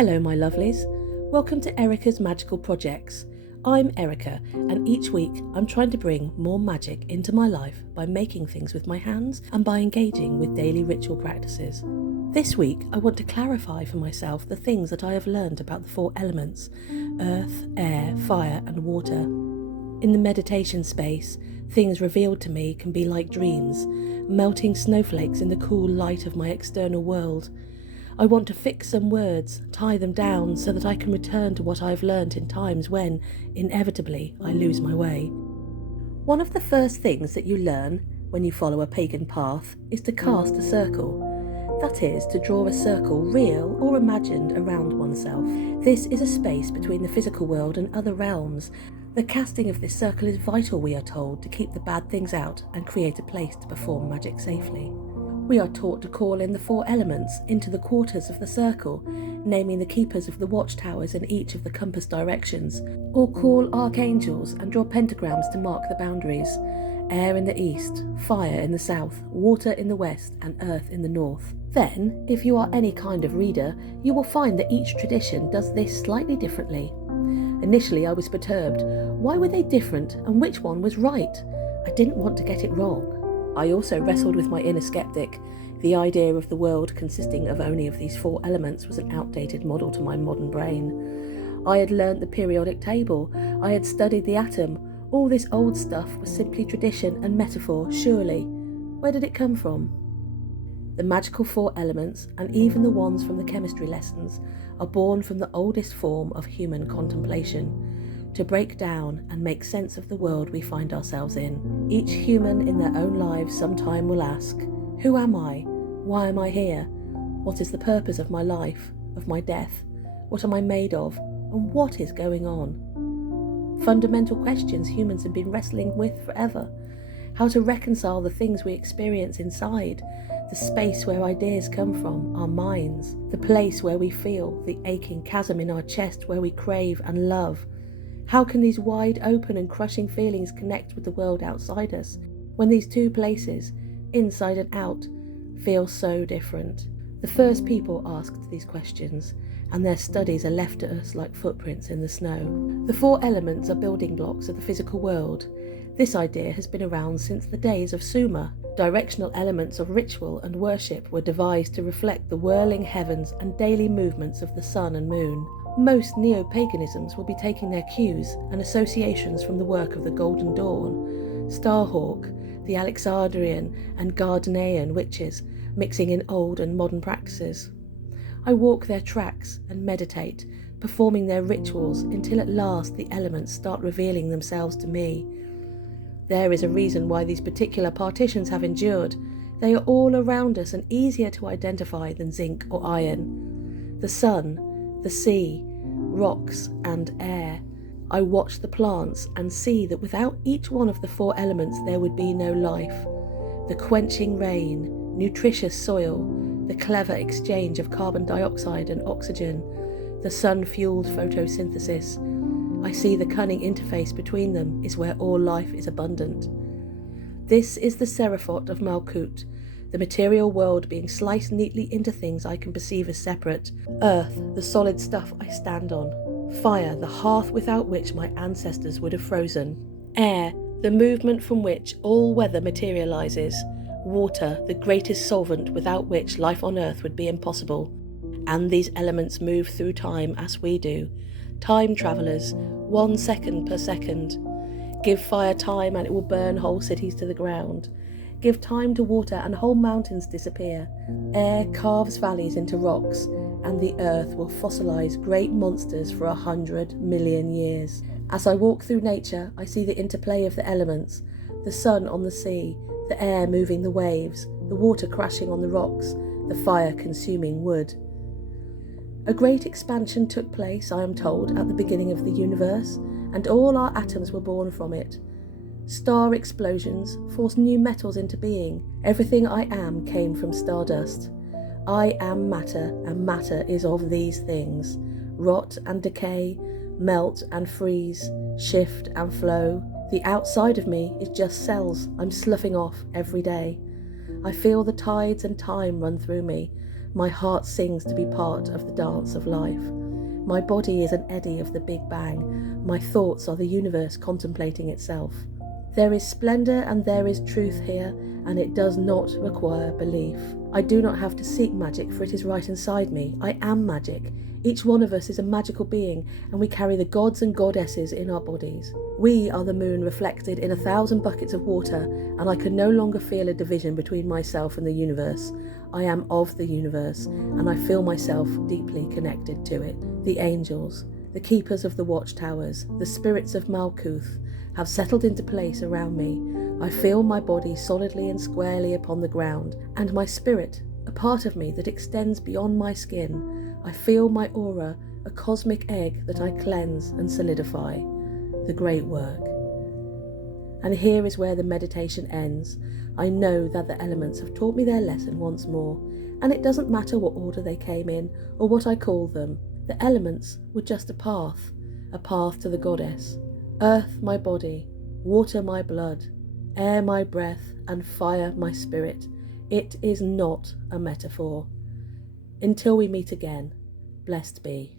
Hello my lovelies, welcome to Erica's Magical Projects. I'm Erica and each week I'm trying to bring more magic into my life by making things with my hands and by engaging with daily ritual practices. This week I want to clarify for myself the things that I have learned about the four elements: earth, air, fire and water. In the meditation space, things revealed to me can be like dreams, melting snowflakes in the cool light of my external world. I want to fix some words, tie them down so that I can return to what I've learnt in times when, inevitably, I lose my way. One of the first things that you learn when you follow a pagan path is to cast a circle. That is, to draw a circle, real or imagined, around oneself. This is a space between the physical world and other realms. The casting of this circle is vital, we are told, to keep the bad things out and create a place to perform magic safely. We are taught to call in the four elements into the quarters of the circle, naming the keepers of the watchtowers in each of the compass directions, or call archangels and draw pentagrams to mark the boundaries. Air in the east, fire in the south, water in the west, and earth in the north. Then, if you are any kind of reader, you will find that each tradition does this slightly differently. Initially I was perturbed. Why were they different and which one was right? I didn't want to get it wrong. I also wrestled with my inner skeptic. The idea of the world consisting of only of these four elements was an outdated model to my modern brain. I had learnt the periodic table. I had studied the atom. All this old stuff was simply tradition and metaphor, surely. Where did it come from? The magical four elements, and even the ones from the chemistry lessons, are born from the oldest form of human contemplation. To break down and make sense of the world we find ourselves in. Each human in their own lives sometime will ask, who am I? Why am I here? What is the purpose of my life, of my death? What am I made of? And what is going on? Fundamental questions humans have been wrestling with forever. How to reconcile the things we experience inside, the space where ideas come from, our minds, the place where we feel, the aching chasm in our chest where we crave and love. How can these wide open and crushing feelings connect with the world outside us, when these two places, inside and out, feel so different? The first people asked these questions, and their studies are left to us like footprints in the snow. The four elements are building blocks of the physical world. This idea has been around since the days of Sumer. Directional elements of ritual and worship were devised to reflect the whirling heavens and daily movements of the sun and moon. Most neo-paganisms will be taking their cues and associations from the work of the Golden Dawn, Starhawk, the Alexandrian and Gardnerian witches, mixing in old and modern practices. I walk their tracks and meditate, performing their rituals until at last the elements start revealing themselves to me. There is a reason why these particular partitions have endured. They are all around us and easier to identify than zinc or iron. The sun, the sea, rocks and air. I watch the plants and see that without each one of the four elements there would be no life. The quenching rain, nutritious soil, the clever exchange of carbon dioxide and oxygen, the sun-fueled photosynthesis. I see the cunning interface between them is where all life is abundant. This is the Seraphot of Malkut, the material world being sliced neatly into things I can perceive as separate. Earth, the solid stuff I stand on. Fire, the hearth without which my ancestors would have frozen. Air, the movement from which all weather materializes. Water, the greatest solvent without which life on Earth would be impossible. And these elements move through time as we do. Time travelers, 1 second per second. Give fire time and it will burn whole cities to the ground. Give time to water and whole mountains disappear. Air carves valleys into rocks, and the earth will fossilize great monsters for 100 million years. As I walk through nature, I see the interplay of the elements, the sun on the sea, the air moving the waves, the water crashing on the rocks, the fire consuming wood. A great expansion took place, I am told, at the beginning of the universe, and all our atoms were born from it. Star explosions forced new metals into being. Everything I am came from stardust. I am matter, and matter is of these things. Rot and decay, melt and freeze, shift and flow. The outside of me is just cells I'm sloughing off every day. I feel the tides and time run through me. My heart sings to be part of the dance of life. My body is an eddy of the Big Bang. My thoughts are the universe contemplating itself. There is splendour and there is truth here, and it does not require belief. I do not have to seek magic, for it is right inside me. I am magic. Each one of us is a magical being, and we carry the gods and goddesses in our bodies. We are the moon reflected in 1,000 buckets of water, and I can no longer feel a division between myself and the universe. I am of the universe, and I feel myself deeply connected to it. The angels, the keepers of the watchtowers, the spirits of Malkuth, have settled into place around me. I feel my body solidly and squarely upon the ground, and my spirit, a part of me that extends beyond my skin. I feel my aura, a cosmic egg that I cleanse and solidify. The great work. And here is where the meditation ends. I know that the elements have taught me their lesson once more, and it doesn't matter what order they came in or what I call them. The elements were just a path to the goddess. Earth my body, water my blood, air my breath, and fire my spirit. It is not a metaphor. Until we meet again, blessed be.